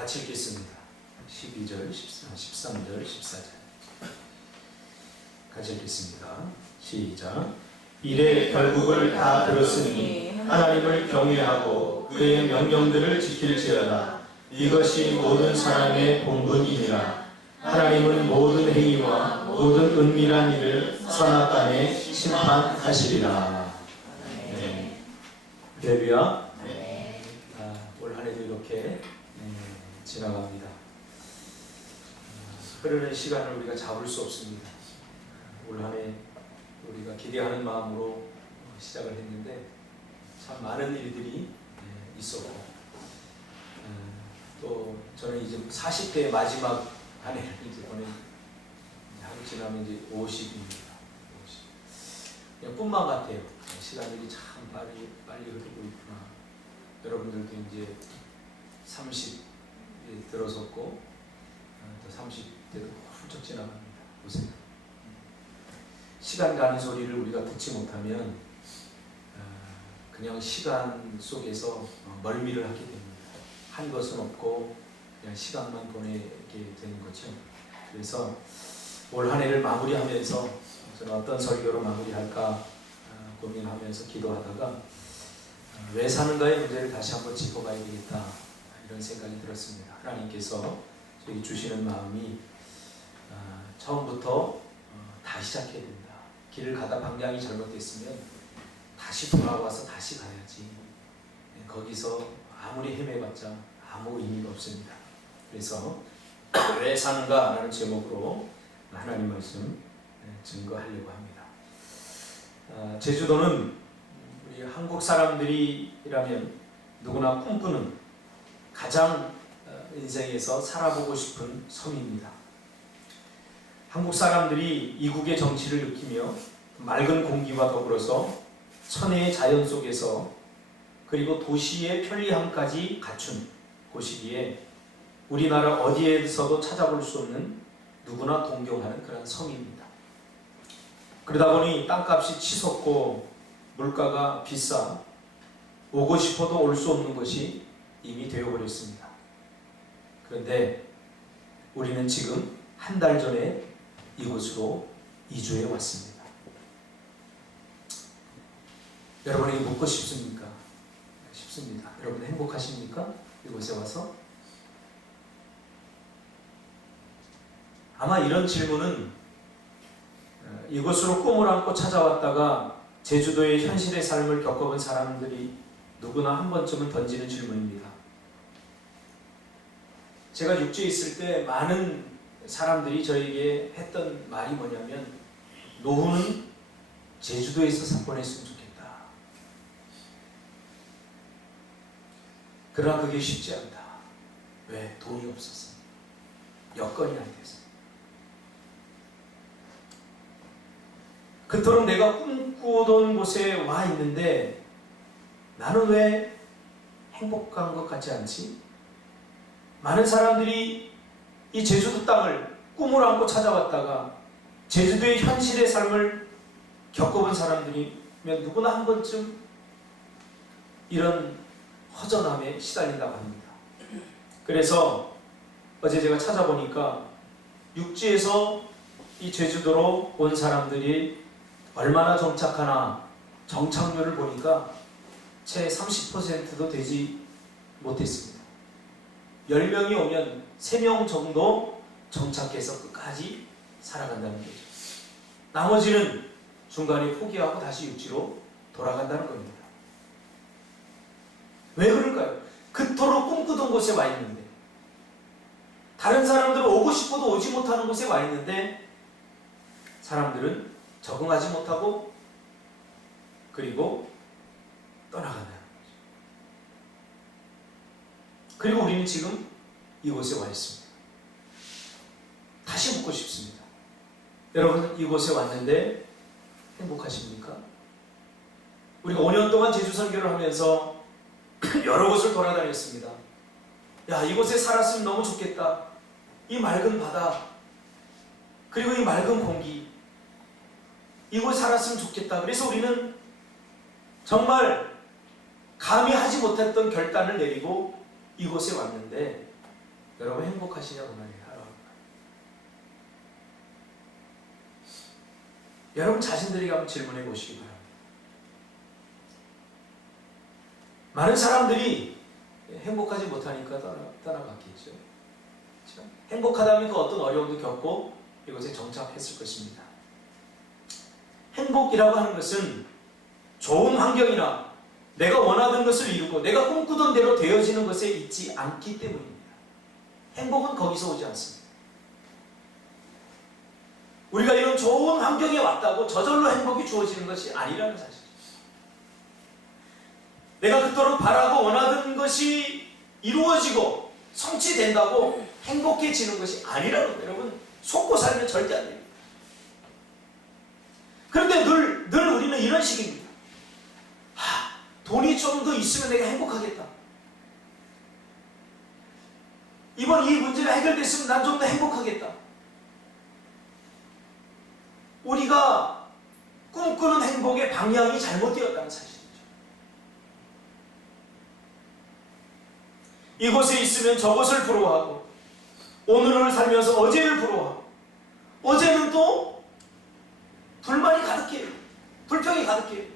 같이 읽겠습니다. 12절, 13절, 14절 같이 읽겠습니다. 시작. 이래 결국을 다 들었으니 하나님을 경외하고 그의 명령들을 지킬지어다. 이것이 모든 사람의 본분이니라. 하나님은 모든 행위와 모든 은밀한 일을 선악간에 심판하시리라. 네. 할렐루야. 올 한해도 이렇게 지나갑니다. 흐르는 시간을 우리가 잡을 수 없습니다. 올 한해 우리가 기대하는 마음으로 시작을 했는데 참 많은 일들이 있었고, 또 저는 이제 40대 마지막 한 해를 이제 보낸, 하루 지나면 이제 50입니다. 50. 그냥 꿈만 같아요. 시간들이 참 빨리 흐르고 있구나. 여러분들도 이제 30에 들어섰고, 또 30대도 훌쩍 지나갑니다. 보세요. 시간 가는 소리를 우리가 듣지 못하면 그냥 시간 속에서 멀미를 하게 됩니다. 한 것은 없고 그냥 시간만 보내게 되는 거죠. 그래서 올 한 해를 마무리하면서 저는 어떤 설교로 마무리할까 고민하면서 기도하다가 왜 사는가의 문제를 다시 한번 짚어봐야 되겠다, 이런 생각이 들었습니다. 하나님께서 저에게 주시는 마음이 처음부터 다시 시작해야 된다. 길을 가다 방향이 잘못됐으면 다시 돌아와서 다시 가야지. 거기서 아무리 헤매봤자 아무 의미가 없습니다. 그래서 왜 사는가 라는 제목으로 하나님 말씀 증거하려고 합니다. 제주도는 우리 한국 사람들이라면 누구나 꿈꾸는, 가장 인생에서 살아보고 싶은 섬입니다. 한국 사람들이 이국의 정치를 느끼며 맑은 공기와 더불어서 천혜의 자연 속에서, 그리고 도시의 편리함까지 갖춘 곳이기에 우리나라 어디에서도 찾아볼 수 없는, 누구나 동경하는 그런 섬입니다. 그러다 보니 땅값이 치솟고 물가가 비싸 오고 싶어도 올 수 없는 것이 이미 되어버렸습니다. 그런데 우리는 지금 한 달 전에 이곳으로 이주해 왔습니다. 여러분에게 묻고 싶습니까? 싶습니다. 여러분 행복하십니까? 이곳에 와서? 아마 이런 질문은 이곳으로 꿈을 안고 찾아왔다가 제주도의 현실의 삶을 겪어본 사람들이 누구나 한 번쯤은 던지는 질문입니다. 제가 육지에 있을 때 많은 사람들이 저에게 했던 말이 뭐냐면, 노후는 제주도에서 보냈으면 좋겠다. 그러나 그게 쉽지 않다. 왜? 돈이 없었어. 여건이 안 됐어. 그토록 내가 꿈꾸던 곳에 와 있는데 나는 왜 행복한 것 같지 않지? 많은 사람들이 이 제주도 땅을 꿈을 안고 찾아왔다가 제주도의 현실의 삶을 겪어본 사람들이면 누구나 한 번쯤 이런 허전함에 시달린다고 합니다. 그래서 어제 제가 찾아보니까 육지에서 이 제주도로 온 사람들이 얼마나 정착하나 정착률을 보니까 채 30%도 되지 못했습니다. 10명이 오면 3명 정도 정착해서 끝까지 살아간다는 거죠. 나머지는 중간에 포기하고 다시 육지로 돌아간다는 겁니다. 왜 그럴까요? 그토록 꿈꾸던 곳에 와 있는데, 다른 사람들은 오고 싶어도 오지 못하는 곳에 와 있는데 사람들은 적응하지 못하고 그리고 떠나간다는 거죠. 그리고 우리는 지금 이곳에 와 있습니다. 다시 묻고 싶습니다. 여러분, 이곳에 왔는데 행복하십니까? 우리가 5년 동안 제주 선교를 하면서 여러 곳을 돌아다녔습니다. 야, 이곳에 살았으면 너무 좋겠다. 이 맑은 바다, 그리고 이 맑은 공기, 이곳에 살았으면 좋겠다. 그래서 우리는 정말 감히 하지 못했던 결단을 내리고 이곳에 왔는데 여러분 행복하시냐고 말이에요. 여러분 자신들에게 한번 질문해 보시기 바랍니다. 많은 사람들이 행복하지 못하니까 떠나갔겠죠. 그렇죠? 행복하다면 그 어떤 어려움도 겪고 이곳에 정착했을 것입니다. 행복이라고 하는 것은 좋은 환경이나 내가 원하던 것을 이루고 내가 꿈꾸던 대로 되어지는 것에 있지 않기 때문입니다. 행복은 거기서 오지 않습니다. 우리가 이런 좋은 환경에 왔다고 저절로 행복이 주어지는 것이 아니라는 사실이죠. 내가 그토록 바라고 원하던 것이 이루어지고 성취된다고 행복해지는 것이 아니라는 거예요. 여러분 속고 살면 절대 안 됩니다. 그런데 늘 우리는 이런 식입니다. 돈이 좀 더 있으면 내가 행복하겠다. 이번 이 문제가 해결됐으면 난 좀 더 행복하겠다. 우리가 꿈꾸는 행복의 방향이 잘못되었다는 사실이죠. 이곳에 있으면 저곳을 부러워하고 오늘을 살면서 어제를 부러워하고 어제는 또 불만이 가득해요. 불평이 가득해요.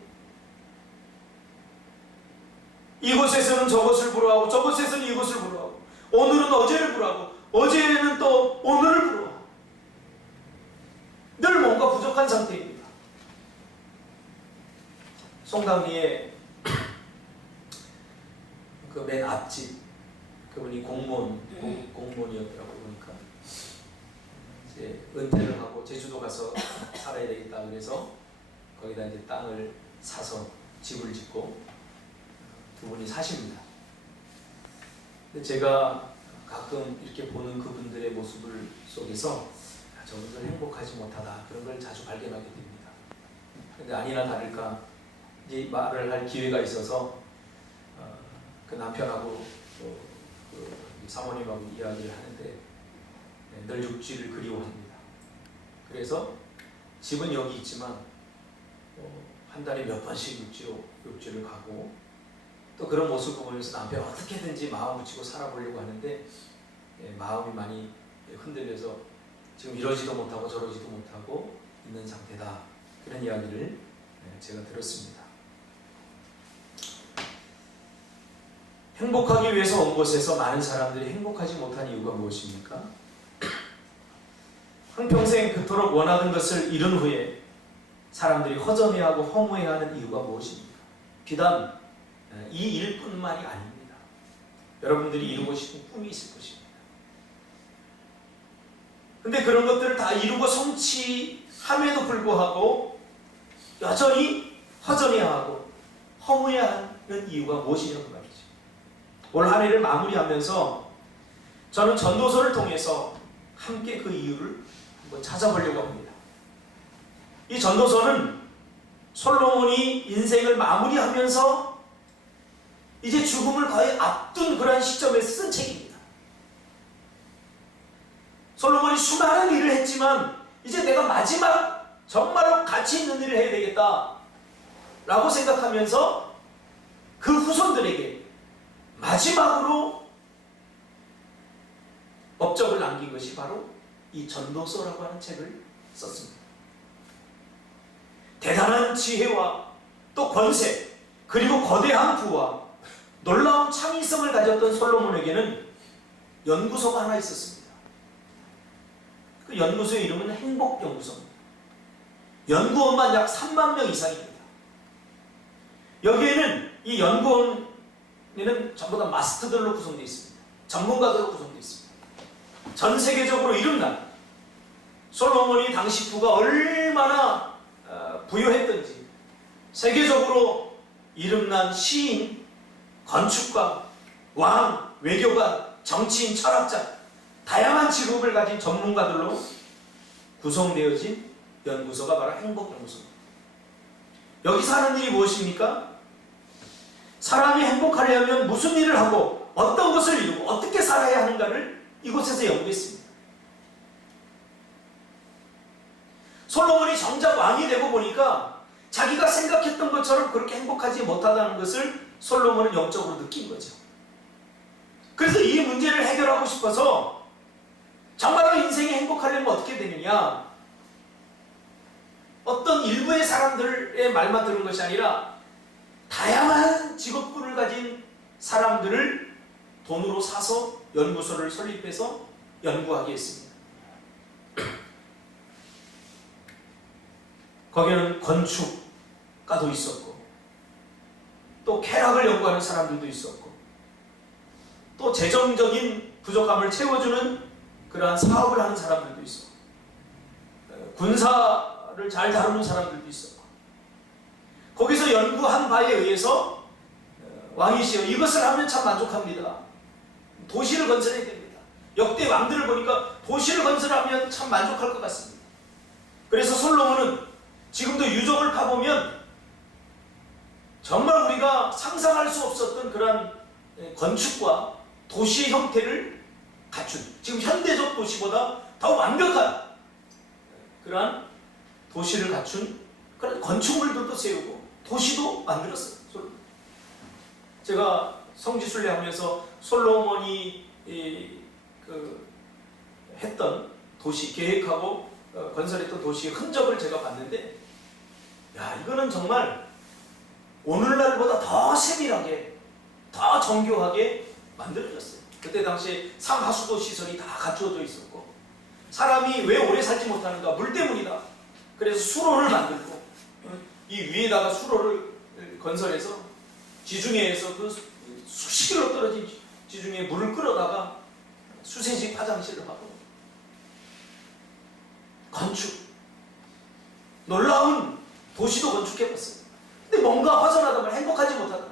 이곳에서는 저곳을 부러워하고 저곳에서는 이곳을 부러워하고 오늘은 어제를 부러워하고 어제는 또 오늘을 부러워하고 늘 뭔가 부족한 상태입니다. 송강리에 그 맨 앞집 그분이 공무원이었더라고 보니까 이제 은퇴를 하고 제주도 가서 살아야 되겠다 그래서 거기다 이제 땅을 사서 집을 짓고 두 분이 사십니다. 근데 제가 가끔 이렇게 보는 그분들의 모습을 속에서 저분들 행복하지 못하다 그런 걸 자주 발견하게 됩니다. 그런데 아니나 다를까 이제 말을 할 기회가 있어서 그 남편하고 그 사모님하고 이야기를 하는데 늘 육지를 그리워합니다. 그래서 집은 여기 있지만 한 달에 몇 번씩 육지를 가고 또 그런 모습을 보면서 남편 어떻게든지 마음 붙이고 살아보려고 하는데 마음이 많이 흔들려서 지금 이러지도 못하고 저러지도 못하고 있는 상태다. 그런 이야기를 제가 들었습니다. 행복하기 위해서 온 곳에서 많은 사람들이 행복하지 못한 이유가 무엇입니까? 한평생 그토록 원하던 것을 이룬 후에 사람들이 허전해하고 허무해하는 이유가 무엇입니까? 비단 이 일뿐만이 아닙니다. 여러분들이 이루고 싶은 꿈이 있을 것입니다. 근데 그런 것들을 다 이루고 성취함에도 불구하고 여전히 허전해하고 허무해하는 이유가 무엇이냐고 말이죠. 올 한 해를 마무리하면서 저는 전도서를 통해서 함께 그 이유를 한번 찾아보려고 합니다. 이 전도서는 솔로몬이 인생을 마무리하면서 이제 죽음을 거의 앞둔 그러한 시점에 쓴 책입니다. 솔로몬이 수많은 일을 했지만 이제 내가 마지막 정말로 가치 있는 일을 해야 되겠다 라고 생각하면서 그 후손들에게 마지막으로 업적을 남긴 것이 바로 이 전도서라고 하는 책을 썼습니다. 대단한 지혜와 또 권세 그리고 거대한 부와 놀라운 창의성을 가졌던 솔로몬에게는 연구소가 하나 있었습니다. 그 연구소의 이름은 행복연구소입니다. 연구원만 약 3만 명 이상입니다. 여기에는 이 연구원에는 전부 다 마스터들로 구성되어 있습니다. 전문가들로 구성되어 있습니다. 전 세계적으로 이름난 솔로몬이 당시 부가 얼마나 부유했던지 세계적으로 이름난 시인, 건축가, 왕, 외교관, 정치인, 철학자 다양한 직업을 가진 전문가들로 구성되어진 연구소가 바로 행복연구소입니다. 여기서 하는 일이 무엇입니까? 사람이 행복하려면 무슨 일을 하고 어떤 것을 이루고 어떻게 살아야 하는가를 이곳에서 연구했습니다. 솔로몬이 정작 왕이 되고 보니까 자기가 생각했던 것처럼 그렇게 행복하지 못하다는 것을 솔로몬은 영적으로 느낀 거죠. 그래서 이 문제를 해결하고 싶어서 정말로 인생이 행복하려면 어떻게 되느냐? 어떤 일부의 사람들의 말만 들은 것이 아니라 다양한 직업군을 가진 사람들을 돈으로 사서 연구소를 설립해서 연구하게 했습니다. 거기에는 건축가도 있었고, 또 쾌락을 연구하는 사람들도 있었고, 또 재정적인 부족함을 채워주는 그러한 사업을 하는 사람들도 있었고, 군사를 잘 다루는 사람들도 있었고, 거기서 연구한 바에 의해서 왕이시여 이것을 하면 참 만족합니다. 도시를 건설해야 됩니다. 역대 왕들을 보니까 도시를 건설하면 참 만족할 것 같습니다. 그래서 솔로몬은 지금도 유적을 파보면 정말 우리가 상상할 수 없었던 그런 건축과 도시 형태를 갖춘, 지금 현대적 도시보다 더 완벽한 그러한 도시를 갖춘 그런 건축물들도 세우고 도시도 만들었어요. 제가 성지순례 하면서 솔로몬이 했던 도시, 계획하고 건설했던 도시의 흔적을 제가 봤는데, 야, 이거는 정말 오늘날보다 더 세밀하게, 더 정교하게 만들어졌어요. 그때 당시에 상하수도 시설이 다 갖추어져 있었고, 사람이 왜 오래 살지 못하는가? 물 때문이다. 그래서 수로를 만들고, 이 위에다가 수로를 건설해서 지중해에서 그 수십 킬로 떨어진 지중해에 물을 끌어다가 수세식 화장실을 하고, 건축, 놀라운 도시도 건축해봤어요. 근데 뭔가 허전하다면 행복하지 못하다.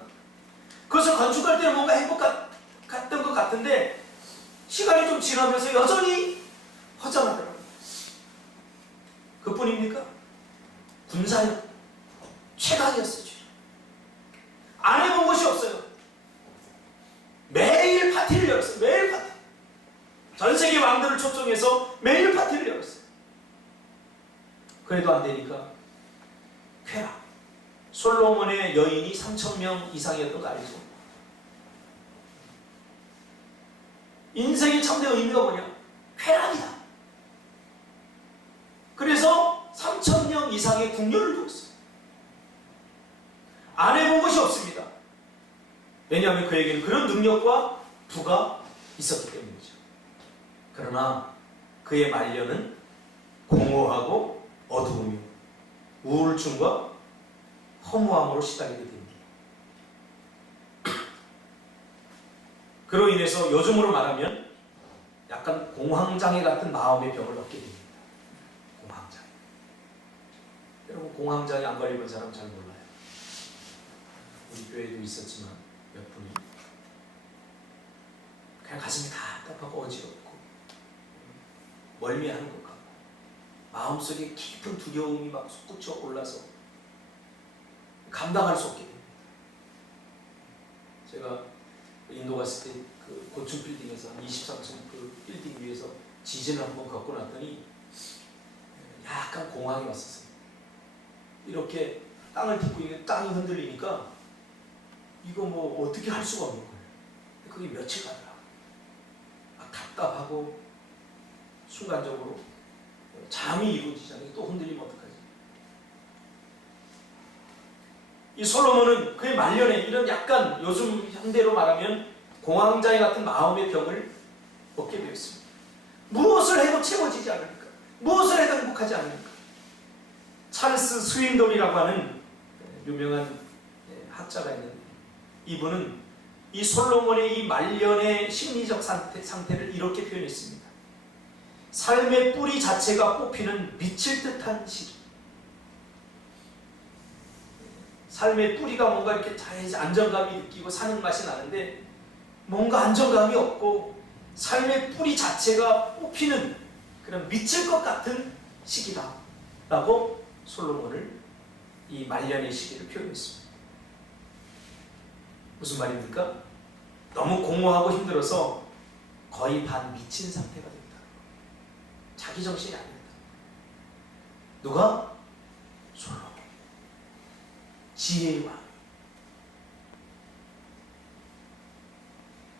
그것을 건축할 때는 뭔가 행복했던 것 같은데 시간이 좀 지나면서 여전히 허전하더라고요. 그뿐입니까? 군사력 최강이었어요. 안 해본 것이 없어요. 매일 파티를 열었어요. 매일 파티. 전 세계 왕들을 초청해서 매일 파티를 열었어요. 그래도 안 되니까 쾌락. 솔로몬의 여인이 3,000명 이상이었던 거 알죠? 인생의 참된 의미가 뭐냐? 쾌락이다. 그래서 3,000명 이상의 궁녀를 두었어요. 안 해본 것이 없습니다. 왜냐하면 그에게는 그런 능력과 부가 있었기 때문이죠. 그러나 그의 말년은 공허하고 어두우며 우울증과 허무함으로 시달리게 됩니다. 그로 인해서 요즘으로 말하면 약간 공황장애 같은 마음의 병을 얻게 됩니다. 공황장애. 여러분 공황장애 안 걸려본 사람 잘 몰라요. 우리 교회에도 있었지만 몇 분이 그냥 가슴이 답답하고 어지럽고 멀미하는 것 같고 마음속에 깊은 두려움이 막 솟구쳐 올라서 감당할 수 없게 됩니다. 제가 인도 갔을 때 그 고층 빌딩에서 한 23층 그 빌딩 위에서 지진을 한번 겪고 났더니 약간 공황이 왔었어요. 이렇게 땅을 딛고 있는 땅이 흔들리니까 이거 뭐 어떻게 할 수가 없는 거예요. 그게 며칠 가더라고요. 막 답답하고 순간적으로 잠이 이루어지잖아요. 또 흔들리면 어떡하지? 이 솔로몬은 그의 말년에 이런 약간 요즘 현대로 말하면 공황장애 같은 마음의 병을 얻게 되었습니다. 무엇을 해도 채워지지 않으니까, 무엇을 해도 행복하지 않으니까. 찰스 스윈돈이라고 하는 유명한 학자가 있는데 이분은 이 솔로몬의 이 말년의 심리적 상태를 이렇게 표현했습니다. 삶의 뿌리 자체가 뽑히는 미칠 듯한 시기. 삶의 뿌리가 뭔가 이렇게 잘 안정감이 느끼고 사는 맛이 나는데 뭔가 안정감이 없고 삶의 뿌리 자체가 뽑히는 그런 미칠 것 같은 시기다 라고 솔로몬을 이 말년의 시기를 표현했습니다. 무슨 말입니까? 너무 공허하고 힘들어서 거의 반 미친 상태가 된다. 자기 정신이 아닙니다. 누가? 솔로몬. 지혜의 왕.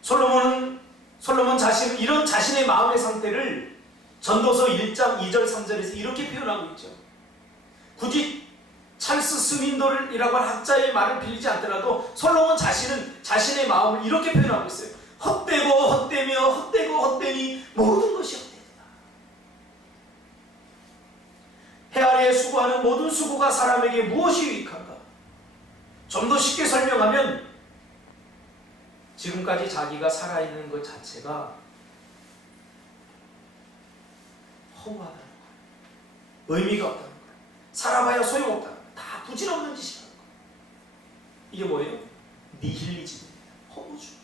솔로몬은 솔로몬 자신은 이런 자신의 마음의 상태를 전도서 1장 2절 3절에서 이렇게 표현하고 있죠. 굳이 찰스 스윈돌이라고 할 학자의 말을 빌리지 않더라도 솔로몬 자신은 자신의 마음을 이렇게 표현하고 있어요. 헛되고 헛되며 헛되고 헛되니 모든 것이 헛되다. 해 아래에 수고하는 모든 수고가 사람에게 무엇이 유익한가? 좀 더 쉽게 설명하면 지금까지 자기가 살아있는 것 자체가 허무하다는 거예요. 의미가 없다는 거예요. 살아봐야 소용없다는 거예요. 다 부질없는 짓이라는 거예요. 이게 뭐예요? 니힐리즘입니다. 허무주의.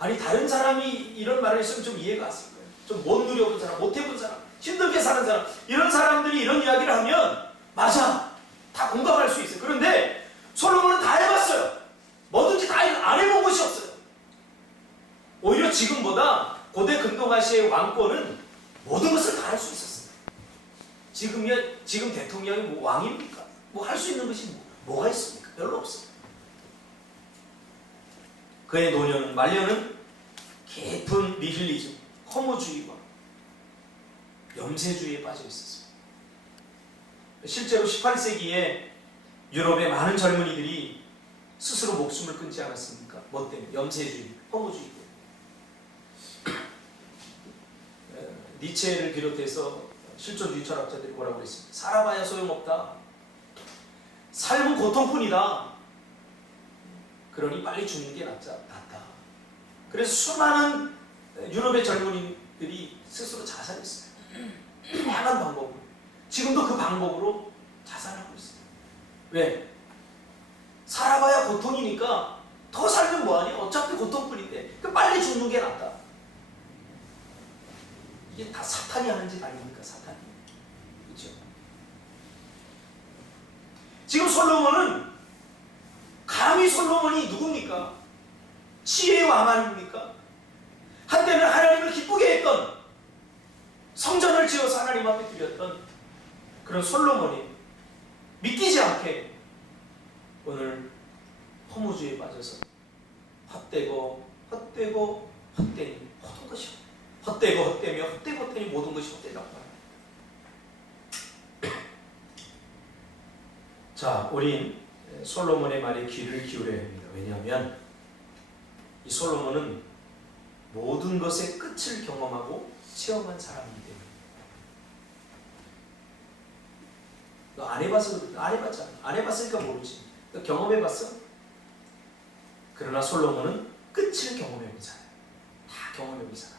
아니 다른 사람이 이런 말을 했으면 좀 이해가 갔을 거예요. 좀 못 누려본 사람, 못 해본 사람, 힘들게 사는 사람, 이런 사람들이 이런 이야기를 하면 맞아, 다 공감할 수 있어요. 그런데 솔로몬은 다 해봤어요. 뭐든지 다 안 해본 것이 없어요. 오히려 지금보다 고대 근동아시아의 왕권은 모든 것을 다 할 수 있었어요. 지금 대통령이 뭐 왕입니까? 뭐 할 수 있는 것이 뭐가 있습니까? 별로 없어요. 그의 노년은 말년은 깊은 니힐리즘, 허무주의와 염세주의에 빠져 있었어요. 실제로 18세기에 유럽의 많은 젊은이들이 스스로 목숨을 끊지 않았습니까? 뭐 때문에? 염세주의, 허무주의. 니체를 비롯해서 실존주의 철학자들이 뭐라고 그랬습니까? 살아봐야 소용없다. 삶은 고통뿐이다. 그러니 빨리 죽는 게 낫다. 그래서 수많은 유럽의 젊은이들이 스스로 자살했어요. 다양한 방법으로. 지금도 그 방법으로 자살하고 있어요. 왜? 살아봐야 고통이니까 더 살면 뭐하니? 어차피 고통뿐인데 빨리 죽는 게 낫다. 이게 다 사탄이 하는 짓 아닙니까? 사탄이. 그렇죠? 지금 솔로몬은 감히 솔로몬이 누굽니까? 지혜의 왕 아닙니까? 한때는 하나님을 기쁘게 했던, 성전을 지어서 하나님 앞에 드렸던 그런 솔로몬이 믿기지 않게 오늘 허무주의에 빠져서 헛되고 헛되고 헛되니 모든 것이 헛되고 헛되며 헛되고 헛되니 모든 것이 헛되다고 합니다. 자, 우린 솔로몬의 말에 귀를 기울여야 합니다. 왜냐하면 이 솔로몬은 모든 것의 끝을 경험하고 체험한 사람이기 때문에. 너 안 해봐서, 안 해봤잖아. 안 해봤으니까 모르지. 너 경험해봤어? 그러나 솔로몬은 끝을 경험해본 사람. 다 경험해본 사람.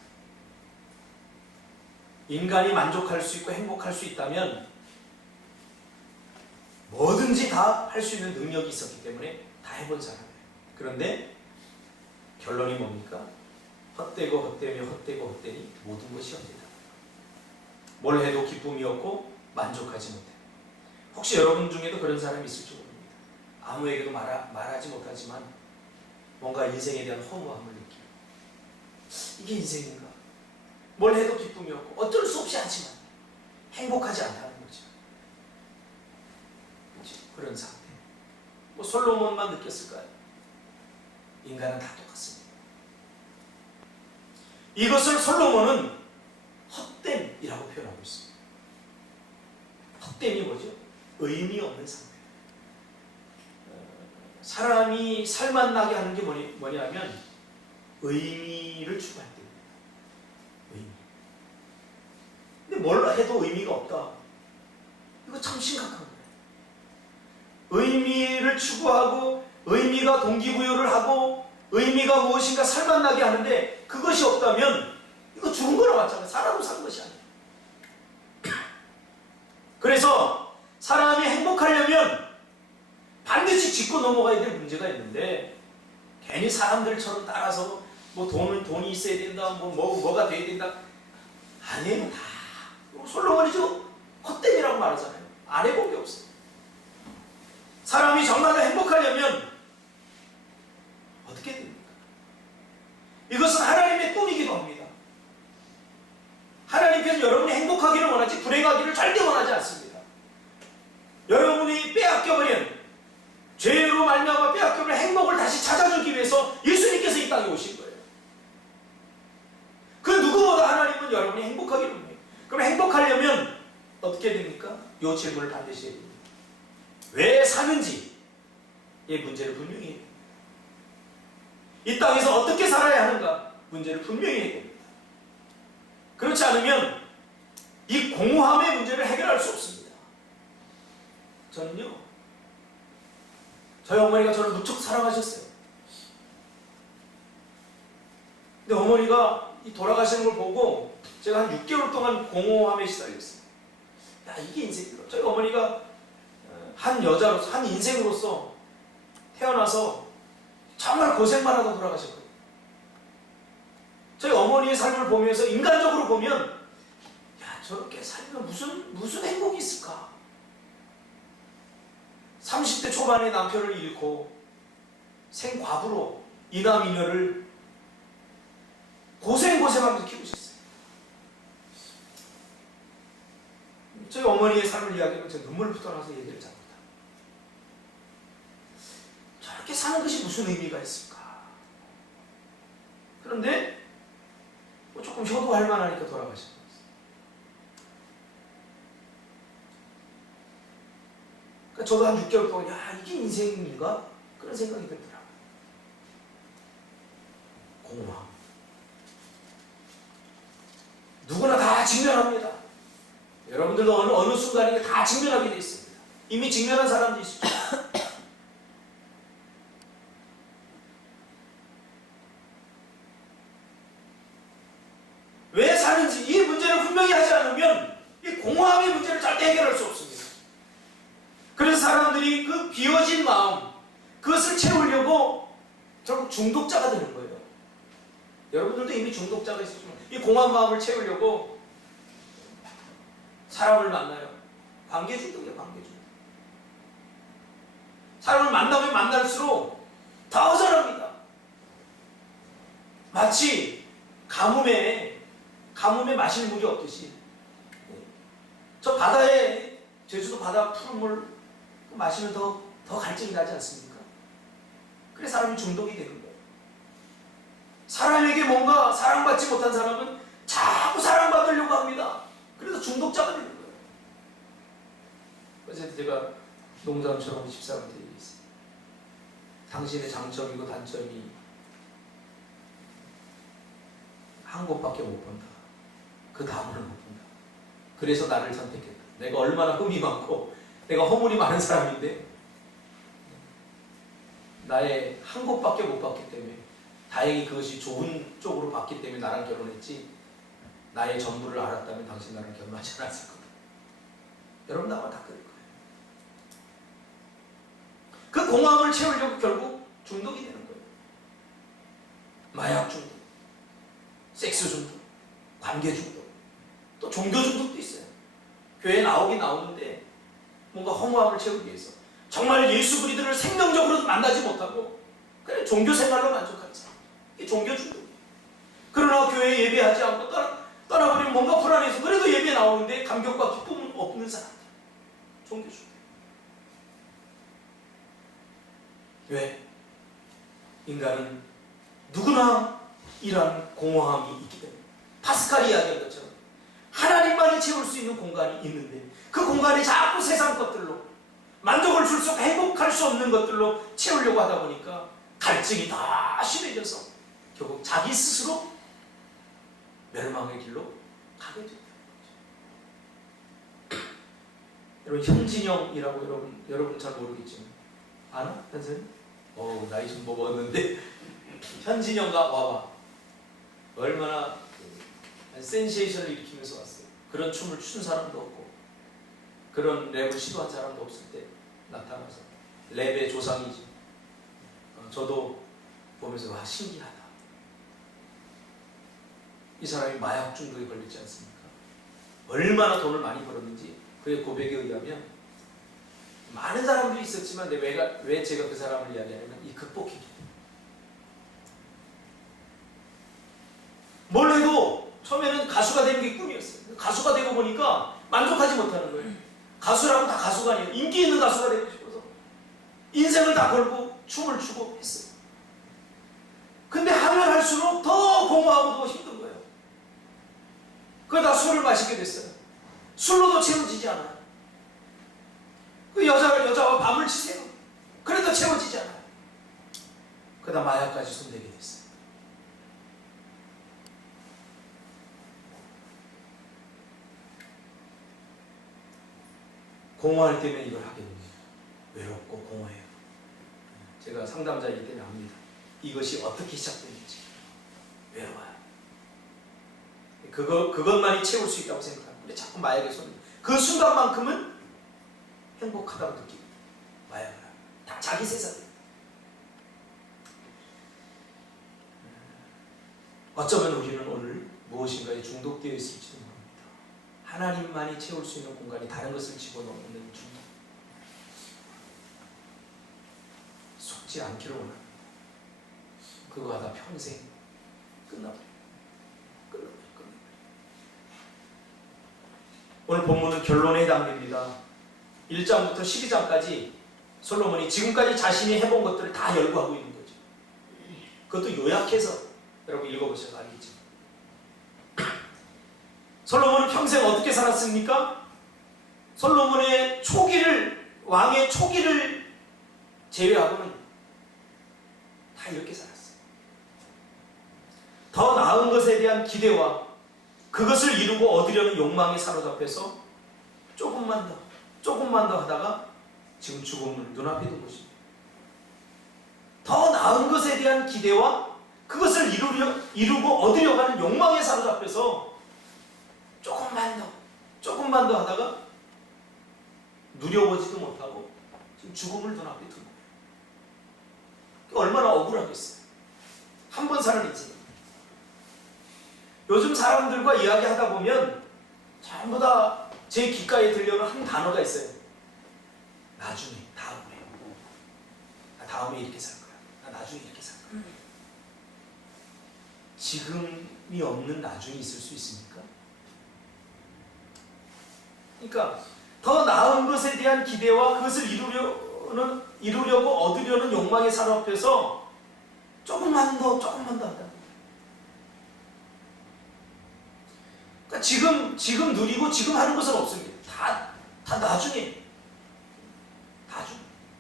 인간이 만족할 수 있고 행복할 수 있다면 뭐든지 다 할 수 있는 능력이 있었기 때문에 다 해본 사람이에요. 그런데 결론이 뭡니까? 헛되고 헛되며 헛되고 헛되니 모든 것이 헛되다. 뭘 해도 기쁨이 없고 만족하지 못해. 혹시 여러분 중에도 그런 사람이 있을지 모릅니다. 아무에게도 말하지 못하지만 뭔가 인생에 대한 허무함을 느끼고, 이게 인생인가? 뭘 해도 기쁨이 없고 어쩔 수 없이 하지만 행복하지 않다는 거죠. 그렇죠? 그런 상태. 뭐 솔로몬만 느꼈을까요? 인간은 다 똑같습니다. 이것을 솔로몬은 헛됨이라고 표현하고 있습니다. 헛됨이 뭐죠? 의미 없는 상태. 사람이 살맛나게 하는 게 뭐냐면 의미를 추구할 때입니다. 의미. 근데 뭘 해도 의미가 없다. 이거 참 심각한 거예요. 의미를 추구하고 의미가 동기부여를 하고 의미가 무엇인가 살맛나게 하는데 그것이 없다면 이거 죽은 거나 마찬가지야. 살아도 산 것이 아니에요. 그래서 사람이 행복하려면 반드시 짚고 넘어가야 될 문제가 있는데, 괜히 사람들처럼 따라서 뭐 돈이 있어야 된다, 뭐가 돼야 된다. 아니에요. 다 솔로몬이죠. 헛됨이라고 말하잖아요. 안 해본 게 없어요. 사람이 정말로 행복하려면 어떻게 됩니까? 이것은 하나님의 꿈이기도 합니다. 하나님께서 여러분이 행복하기를 원하지 불행하기를 절대 원하지 않습니다. 여러분이 빼앗겨버린, 죄로 말미암아 빼앗겨버린 행복을 다시 찾아주기 위해서 예수님께서 이 땅에 이 질문을 반드시 해야 됩니다. 왜 사는지 이 문제를 분명히 해야 됩니다. 이 땅에서 어떻게 살아야 하는가 문제를 분명히 해야 됩니다. 그렇지 않으면 이 공허함의 문제를 해결할 수 없습니다. 저는요, 저희 어머니가 저를 무척 사랑하셨어요. 근데 어머니가 이 돌아가시는 걸 보고 제가 한 6개월 동안 공허함에 시달렸어요. 야, 이게 인생이다. 저희 어머니가 한 여자로서, 한 인생으로서 태어나서 정말 고생만 하다 돌아가셨거든요. 저희 어머니의 삶을 보면서 인간적으로 보면, 야, 저렇게 살면 무슨 행복이 있을까? 30대 초반에 남편을 잃고 생과부로 이남이녀를 고생하면서 키우셨어요. 저희 어머니의 삶을 이야기하면 제 눈물부터 나서 얘기를 잡니다. 저렇게 사는 것이 무슨 의미가 있을까? 그런데 뭐 조금 효도할 만하니까 돌아가신 거예요. 그러니까 저도 한 6개월 동안 야, 이게 인생인가? 그런 생각이 들더라고요. 공허함. 누구나 다 직면합니다. 여러분들도 어느 순간에 다 직면하게 되어 있습니다. 이미 직면한 사람도 있습니다. 왜 사는지 이 문제를 분명히 하지 않으면 이 공허함의 문제를 절대 해결할 수 없습니다. 그래서 사람들이 그 비워진 마음, 그것을 채우려고 결국 중독자가 되는 거예요. 여러분들도 이미 중독자가 있으시면 이 공허한 마음을 채우려고 사람을 만나요. 관계 중독이에요, 관계 중독. 사람을 만나면 만날수록 더 허전합니다. 마치 가뭄에 마실 물이 없듯이, 저 바다에, 제주도 바다 푸른 물 마시면 더 갈증이 나지 않습니까? 그래 사람이 중독이 되는 거예요. 사람에게 뭔가 사랑받지 못한 사람은 자꾸 사랑받으려고 합니다. 그래서 중독자가 되는 거예요. 그래서 제가 농담처럼 집사람한테 얘기했어요. 당신의 장점이고 단점이 한 곳밖에 못 본다. 그 다음을 못 본다. 그래서 나를 선택했다. 내가 얼마나 흠이 많고 내가 허물이 많은 사람인데 나의 한 곳밖에 못 봤기 때문에 다행히 그것이 좋은 쪽으로 봤기 때문에 나랑 결혼했지, 나의 전부를 알았다면 당신 나랑 결혼하지 않았을 거다. 여러분 아마 다 그럴 거예요. 그 공허함을 채우려고 결국 중독이 되는 거예요. 마약 중독, 섹스 중독, 관계 중독, 또 종교 중독도 있어요. 교회에 나오는데 뭔가 허무함을 채우기 위해서 정말 예수 그리스도를 생명적으로 만나지 못하고 그냥 종교 생활로 만족하지. 이게 종교 중독이에요. 그러나 교회에 예배하지 않고 떠나버리면 뭔가 불안해서 그래도 예배 나오는데 감격과 기쁨은 없는 사람들. 종교 중독. 왜? 인간은 누구나 이러한 공허함이 있기 때문에 파스칼이 이야기한 것처럼 하나님만이 채울 수 있는 공간이 있는데 그 공간이 자꾸 세상 것들로 만족을 줄 수 없고 행복할 수 없는 것들로 채우려고 하다 보니까 갈증이 더 심해져서 결국 자기 스스로 멸망의 길로 가게 됩니다. 여러분 현진영이라고 여러분 잘 모르겠지만 아나? 선생님? 나이 좀 먹었는데 현진영과 와와 얼마나 센세이션을 일으키면서 왔어요. 그런 춤을 춘 사람도 없고 그런 랩을 시도한 사람도 없을 때 나타나서 랩의 조상이지. 저도 보면서 와 신기하다. 이 사람이 마약 중독에 걸리지 않습니까? 얼마나 돈을 많이 벌었는지 그의 고백에 의하면 많은 사람들이 있었지만 왜 제가 그 사람을 이야기하냐면 이 극복이기 때문에. 뭘 해도 처음에는 가수가 되는 게 꿈이었어요. 가수가 되고 보니까 만족하지 못하는 거예요. 가수라고 다 가수가 아니에요. 인기 있는 가수가 되고 싶어서 인생을 다 걸고 춤을 추고 했어요. 근데 하면 할수록 더 공허하고 더 힘든 거예요. 그러다 술을 마시게 됐어요. 술로도 채워지지 않아요. 그 여자와 밤을 치세요. 그래도 채워지지 않아요. 그러다 마약까지 손대게 됐어요. 공허할 때면 이걸 하게 됩니다. 외롭고 공허해요. 제가 상담자이기 때문에 압니다. 이것이 어떻게 시작되는지. 외로워요. 그것만이 채울 수 있다고 생각합니다. 근데 자꾸 마약에 손, 그 순간만큼은 행복하다고 느낍니다. 마약을 하면. 다 자기 세상이에요. 어쩌면 우리는 오늘 무엇인가에 중독되어 있을지도 모릅니다. 하나님만이 채울 수 있는 공간이 다른 것을 집어넣는 중독. 속지 않기를 원합니다. 그거 하다 평생 끝나버려요. 오늘 본문은 결론에 해당됩니다. 1장부터 12장까지 솔로몬이 지금까지 자신이 해본 것들을 다 열거하고 있는 거죠. 그것도 요약해서 여러분 읽어보셔서 알겠죠. 솔로몬은 평생 어떻게 살았습니까? 솔로몬의 왕의 초기를 제외하고는 다 이렇게 살았어요. 더 나은 것에 대한 기대와 그것을 이루고 얻으려는 욕망에 사로잡혀서 조금만 더 하다가 지금 죽음을 눈앞에 두고 있습니다. 더 나은 것에 대한 기대와 그것을 이루고 얻으려고 하는 욕망에 사로잡혀서 조금만 더 하다가 누려보지도 못하고 지금 죽음을 눈앞에 두고 얼마나 억울하겠어요. 한 번 사는 인생. 요즘 사람들과 이야기하다 보면 전부 다 제 귓가에 들려오는 한 단어가 있어요. 나중에, 다음에. 나 다음에 이렇게 살 거야. 나 나중에 이렇게 살 거야. 지금이 없는 나중이 있을 수 있습니까? 그러니까 더 나은 것에 대한 기대와 그것을 이루려고 얻으려는 욕망에 사로잡혀서 조금만 더 하다. 그러니까 지금 누리고 지금 하는 것은 없습니다. 다 나중에.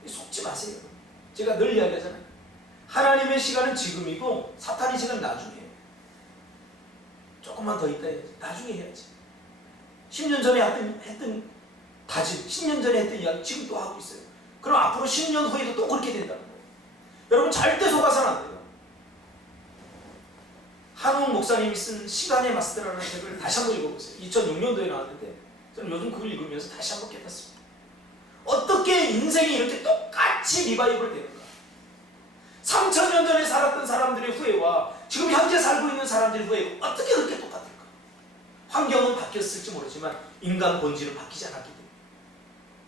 속지 마세요. 제가 늘 이야기하잖아요. 하나님의 시간은 지금이고 사탄의 시간은 나중이에요. 조금만 더 있다 해야지. 나중에 해야지. 10년 전에 했던 다짐, 10년 전에 했던 이야기 지금 또 하고 있어요. 그럼 앞으로 10년 후에도 또 그렇게 된다는 거예요. 여러분 절대 속아서는 안 돼요. 한웅 목사님이 쓴 시간의 마스터라는 책을 다시 한번 읽어보세요. 2006년도에 나왔는데 저는 요즘 그걸 읽으면서 다시 한번 깨닫습니다. 어떻게 인생이 이렇게 똑같이 리바이벌 되는가? 3000년 전에 살았던 사람들의 후회와 지금 현재 살고 있는 사람들의 후회가 어떻게 그렇게 똑같을까? 환경은 바뀌었을지 모르지만 인간 본질은 바뀌지 않았기 때문에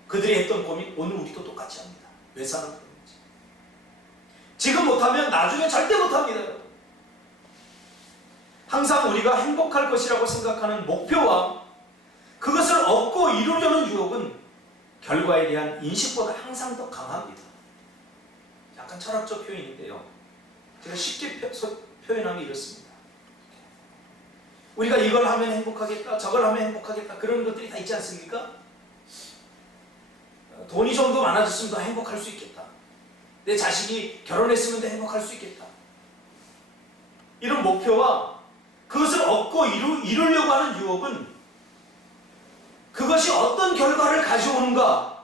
그들이 했던 고민 오늘 우리도 똑같이 합니다. 왜 사는 건지. 지금 못하면 나중에 절대 못합니다. 항상 우리가 행복할 것이라고 생각하는 목표와 그것을 얻고 이루려는 유혹은 결과에 대한 인식보다 항상 더 강합니다. 약간 철학적 표현인데요. 제가 쉽게 표현하면 이렇습니다. 우리가 이걸 하면 행복하겠다, 저걸 하면 행복하겠다 그런 것들이 다 있지 않습니까? 돈이 좀 더 많아졌으면 더 행복할 수 있겠다. 내 자식이 결혼했으면 더 행복할 수 있겠다. 이런 목표와 그것을 얻고 이루려고 하는 유혹은 그것이 어떤 결과를 가져오는가에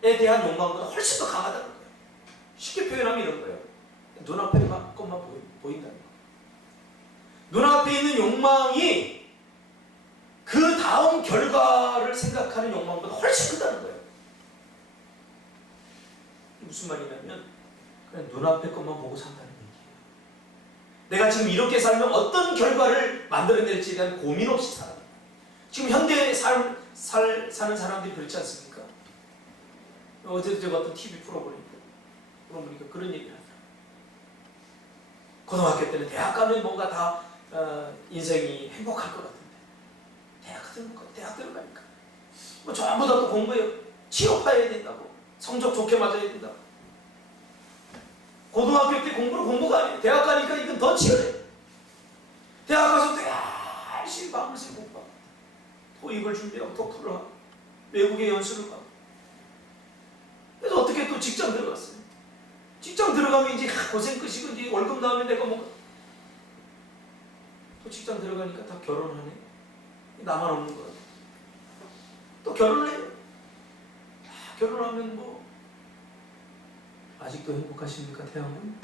대한 욕망보다 훨씬 더 강하다는 거예요. 쉽게 표현하면 이런 거예요. 눈앞에 것만 보인다는 거예요. 눈앞에 있는 욕망이 그 다음 결과를 생각하는 욕망보다 훨씬 크다는 거예요. 무슨 말이냐면 그냥 눈앞에 것만 보고 산다는 얘기예요. 내가 지금 이렇게 살면 어떤 결과를 만들어낼지에 대한 고민 없이 살아요. 지금 현대에 사는 사람들이 그렇지 않습니까? 어제도 제가 어떤 TV 프로그램 보니까 그런 얘기를 하더라고요. 고등학교 때는 대학 가면 뭔가 다 인생이 행복할 것 같은데 대학 들어가니까 뭐 전부 다 또 공부해요. 취업해야 된다고, 성적 좋게 맞아야 된다고. 고등학교 때 공부가 아니에요. 대학 가니까 이건 더 치열해. 대학 가서 또 열심히 밤을 새고 공부하고 토익을 준비하고 토플을 하고 외국에 연수를 가고 나오면 이제 고생 끝이고 이제 월급 나오면 내가 뭐 또 직장 들어가니까 다 결혼하네. 나만 없는 거 같아. 또 결혼해. 결혼하면 뭐 아직도 행복하십니까 태양은?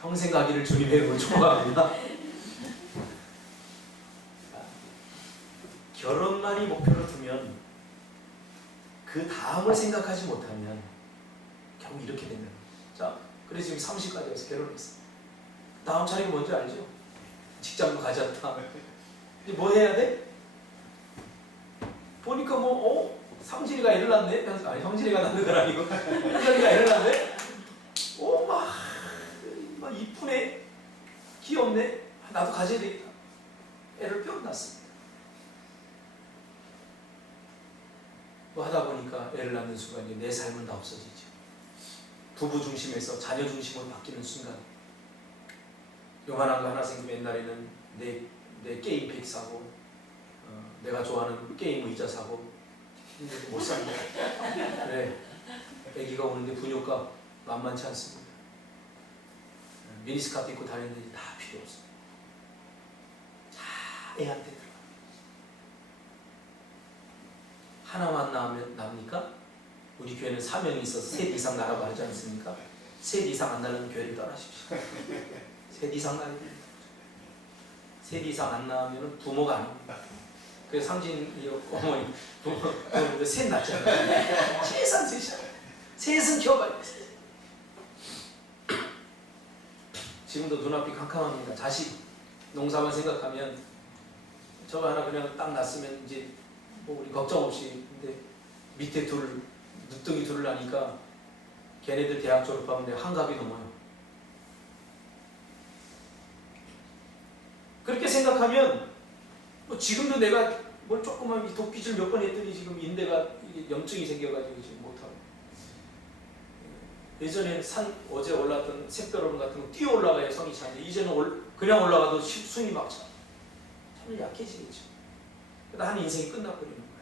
평생 가기를 주님의 이름으로 축복합니다. 결혼만이 목표로 두면 그 다음을 생각하지 못하면 결국 이렇게 된다. 자, 그래서 지금 30까지 와서 결혼했어. 다음 차례가 뭔지 알죠? 직장도 가졌다. 이제 뭐 해야 돼? 보니까 성진이가 애를 낳네? 아니, 성진이가 낳는 건 아니고 현선이가 애를 낳네? 막 이쁘네? 귀엽네? 나도 가져야 되겠다. 애를 뿅 낳습니다. 뭐 하다 보니까 애를 낳는 순간 내 삶은 다 없어지죠. 부부 중심에서 자녀 중심으로 바뀌는 순간 요만한 거 하나 생기면 옛날에는 내 게임팩 사고 내가 좋아하는 게임 의자 사고 근데 못 삽니다. 그래, 애기가 오는데 분유가 만만치 않습니다. 미니스커트 입고 다니는데 다 필요 없습니다. 다 애한테 들어가. 하나만 낳으면 납니까? 우리 교회는 사명이 있어서 셋 이상 낳으라고 하지 않습니까? 셋 이상 안 낳으면 교회를 떠나십시오. 셋 이상 낳아야 됩니다. 셋 이상 안 낳으면 부모가 아닙니다. 그래서 상진이 어머니 부모도 셋 낳잖아요. 최소한 셋이야. 셋은 키워봐야 돼. 지금도 눈앞이 캄캄합니다. 자식 농사만 생각하면 저거 하나 그냥 딱 낳았으면 이제 뭐 우리 걱정 없이. 근데 밑에 늦둥이 둘을 낳으니까 걔네들 대학 졸업하면 내가 한갑이 넘어요. 그렇게 생각하면 뭐 지금도 내가 뭘 조그만 도끼질 몇 번 했더니 지금 인대가 염증이 생겨가지고 지금 못하고. 예전에 어제 올라왔던 샛별오름 같은 거 뛰어 올라가야 성이 차는데 이제는 그냥 올라가도 숨이 막 차. 참 약해지겠죠. 그러다 한 인생이 끝나버리는 거예요.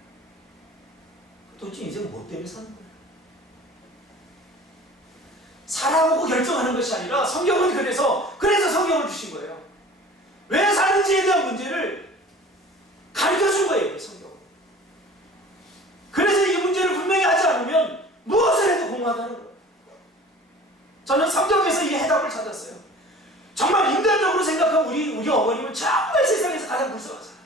도대체 인생은 뭐 때문에 사는 거예요? 살아보고 결정하는 것이 아니라 성경은 그래서 성경을 주신 거예요. 왜 사는지에 대한 문제를 가르쳐준 거예요, 성경은. 그래서 이 문제를 분명히 하지 않으면 무엇을 해도 공허하다는 거예요. 저는 성경에서 이 해답을 찾았어요. 정말 인간적으로 생각한 우리 어머님은 정말 세상에서 가장 불쌍한 사람이에요.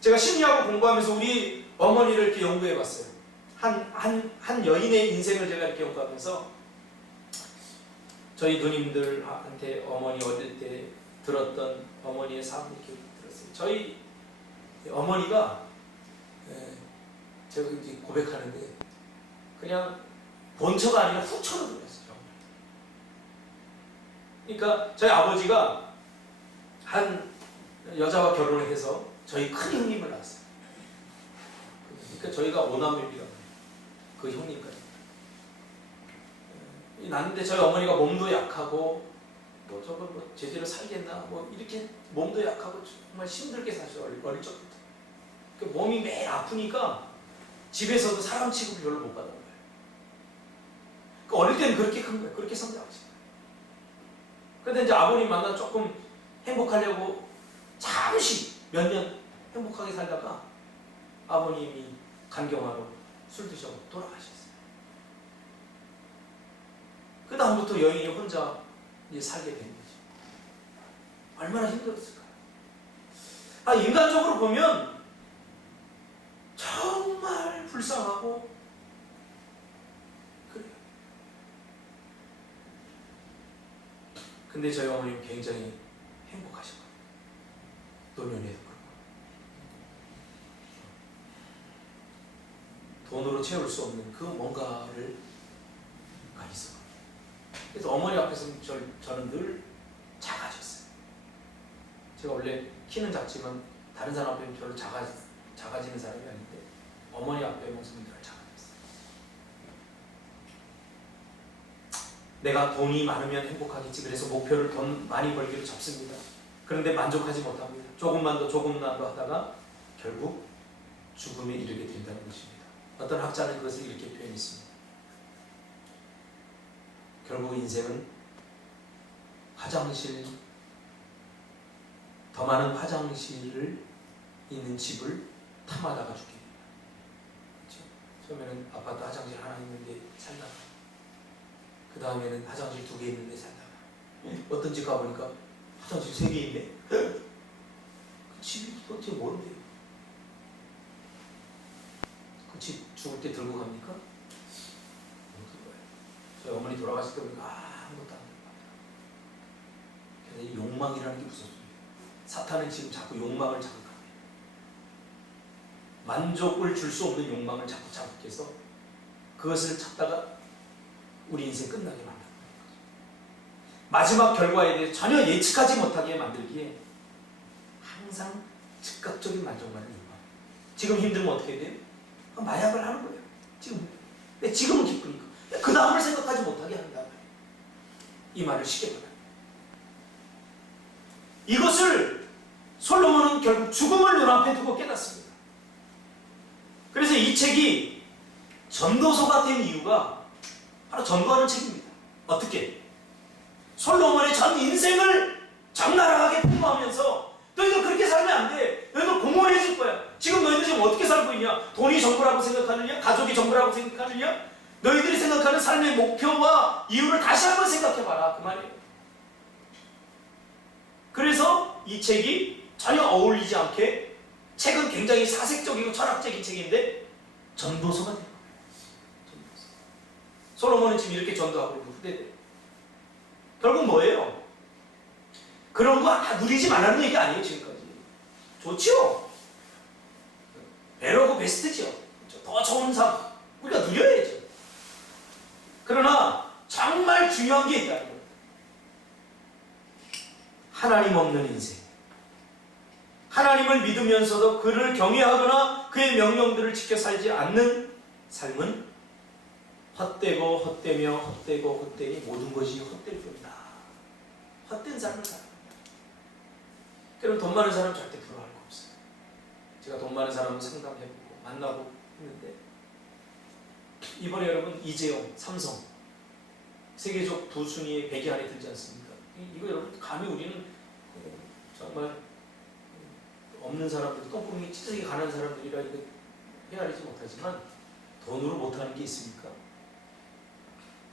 제가 심리학을 공부하면서 우리 어머니를 이렇게 연구해봤어요. 한 여인의 인생을 제가 이렇게 연구하면서 저희 누님들한테 어머니 어릴 때 들었던 어머니의 삶을 이렇게 들었어요. 저희 어머니가 제가 이제 고백하는데 그냥 본처가 아니라 후처로 들었어요. 그러니까 저희 아버지가 한 여자와 결혼을 해서 저희 큰 형님을 낳았어요. 그러니까 저희가 오남매입니다. 그 형님까지. 낳는데 저희 어머니가 몸도 약하고 저거 제대로 살겠나 이렇게 몸도 약하고 정말 힘들게 사셔. 어릴 적부터. 그 몸이 매일 아프니까 집에서도 사람 취급을 별로 못 받은 거예요. 그 어릴 때는 그렇게 큰 거예요. 그렇게 성장하신 거예요. 그런데 이제 아버님 만나 조금 행복하려고 잠시 몇 년 행복하게 살다가 아버님이 간경화로 술 드셔서 돌아가셨어요. 그 다음부터 여인이 혼자 이제 살게 된 거죠. 얼마나 힘들었을까요? 인간적으로 보면 정말 불쌍하고 그래요. 근데 저희 어머니는 굉장히 행복하셨거든요. 노년에도 그렇고. 돈으로 채울 수 없는 그 뭔가를 있어. 그래서 어머니 앞에서 저는 늘 작아졌어요. 제가 원래 키는 작지만 다른 사람 앞에 별로 작아지는 사람이 아닌데 어머니 앞에 모습이 늘 작아졌어요. 내가 돈이 많으면 행복하겠지. 그래서 목표를 돈 많이 벌기로 잡습니다. 그런데 만족하지 못합니다. 조금만 더 하다가 결국 죽음에 이르게 된다는 것입니다. 어떤 학자는 그것을 이렇게 표현했습니다. 결국 인생은 화장실, 더 많은 화장실을 있는 집을 탐하다가 죽게 됩니다. 그렇죠? 처음에는 아파트 화장실 하나 있는데 살다가, 그 다음에는 화장실 2개 있는데 살다가, 어떤 집 가보니까 화장실 3개 있네? 그 집이 도대체 뭔데요? 그 집 죽을 때 들고 갑니까? 못 들고 가요. 저희 어머니 돌아가실 때 보니까 아무것도 안 들고 가더라고요. 그래서 이 욕망이라는 게 무섭습니다. 사탄은 지금 자꾸 욕망을 자극합니다. 만족을 줄 수 없는 욕망을 자꾸 자극해서 그것을 찾다가 우리 인생 끝나게 만든다는 거죠. 마지막 결과에 대해 전혀 예측하지 못하게 만들기에 항상 즉각적인 만족만을 욕망. 지금 힘들면 어떻게 해야 돼요? 마약을 하는 거예요. 지금은 기쁘니까. 그 다음을 생각하지 못하게 한단 말이에요. 이 말을 쉽게 말합니다. 이것을 솔로몬은 결국 죽음을 눈앞에 두고 깨닫습니다. 그래서 이 책이 전도서가 된 이유가 바로 전도하는 책입니다. 어떻게? 솔로몬의 전 인생을 적나라하게 폭로하면서 너희들 그렇게 살면 안 돼. 너희들 공허해질 거야. 지금 너희들 지금 어떻게 살고 있냐? 돈이 전부라고 생각하느냐? 가족이 전부라고 생각하느냐? 너희들이 생각하는 삶의 목표와 이유를 다시 한번 생각해봐라. 그 말이에요. 그래서 이 책이 전혀 어울리지 않게, 책은 굉장히 사색적이고 철학적인 책인데 전도서가 된 거예요. 전도서. 솔로몬은 지금 이렇게 전도하고 있는 후대들. 결국 뭐예요? 그런 거 누리지 말라는 얘기 아니에요. 지금까지 좋지요. 베러고 베스트죠. 더 좋은 삶 우리가 누려야죠. 그러나 정말 중요한 게 있다는 거예요. 하나님 없는 인생, 하나님을 믿으면서도 그를 경외하거나 그의 명령들을 지켜 살지 않는 삶은 헛되고 헛되며 헛되고 헛되니 모든 것이 헛될 뿐이다. 헛된 삶을 살아요. 그럼 돈 많은 사람 절대 부러워할 거 없어요. 제가 돈 많은 사람을 상담해보고 만나고 했는데, 이번에 여러분 이재용, 삼성 세계적 두 순위의 100위 안에 들지 않습니까? 이거 여러분 감히 우리는 정말 없는 사람들, 똥구멍이 찢어지게 가는 사람들이라 이거 헤아리지 못하지만 돈으로 못하는 게 있습니까?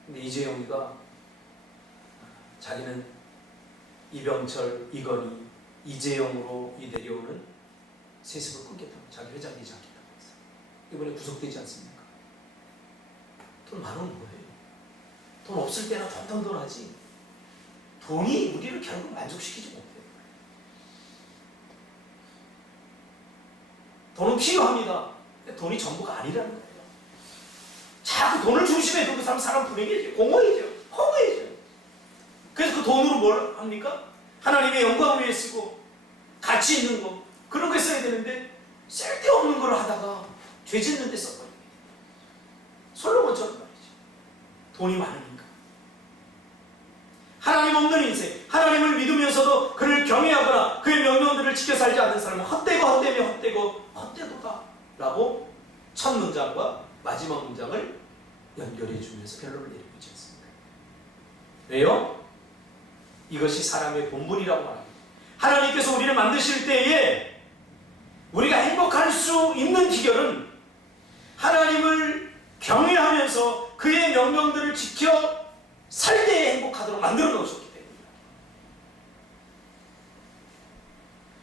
근데 이재용이가 자기는 이병철, 이건희, 이재용으로 내려오는 세습을 끊겠다고, 자기 회장이지 않겠다고 했어요. 이번에 구속되지 않습니까? 돈 많으면 뭐해요? 돈 없을 때나 돈 하지. 돈이 우리를 결국 만족시키지 못해요. 돈은 필요합니다. 근데 돈이 전부가 아니라는 거예요. 자꾸 돈을 중심에 두고 사람 불행해져요. 공허해져요. 허무해져요. 그래서 그 돈으로 뭘 합니까? 하나님의 영광을 위해 쓰고 가치 있는 거 그런 거 써야 되는데 쓸데없는 걸 하다가 죄 짓는 데 써버립니다. 솔로몬처럼 말이죠. 돈이 많으니까. 하나님 없는 인생, 하나님을 믿으면서도 그를 경외하거나 그의 명령들을 지켜 살지 않는 사람은 헛되고 헛되며 헛되고 헛되도다 라고 첫 문장과 마지막 문장을 연결해 주면서 결론을 내리고 있지 않습니까? 왜요? 이것이 사람의 본분이라고 말합니다. 하나님께서 우리를 만드실 때에 우리가 행복할 수 있는 비결은 하나님을 경외하면서 그의 명령들을 지켜 살 때에 행복하도록 만들어 놓으셨기 때문입니다.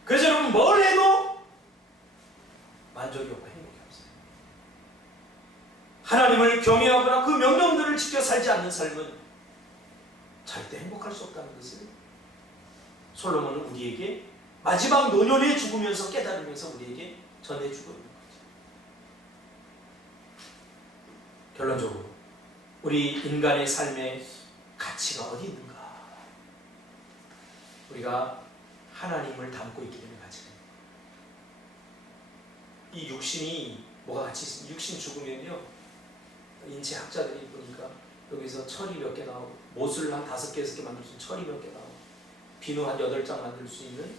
그래서 여러분 뭘 해도 만족이 없고 행복이 없어요. 하나님을 경외하거나 그 명령들을 지켜 살지 않는 삶은 절대 행복할 수 없다는 것을 솔로몬은 우리에게 마지막 노년에 죽으면서 깨달으면서 우리에게 전해주고 있는 거죠. 결론적으로 우리 인간의 삶의 가치가 어디 있는가? 우리가 하나님을 담고 있기 때문에 가치가 있는 거예요. 이 육신이 뭐가 가치 있습니까? 육신 죽으면요, 인체 학자들이 보니까 여기서 철이 몇 개 나오고, 못을 한 5개, 6개 만들 수 있는 철이 몇 개 나오고, 비누 한 8장 만들 수 있는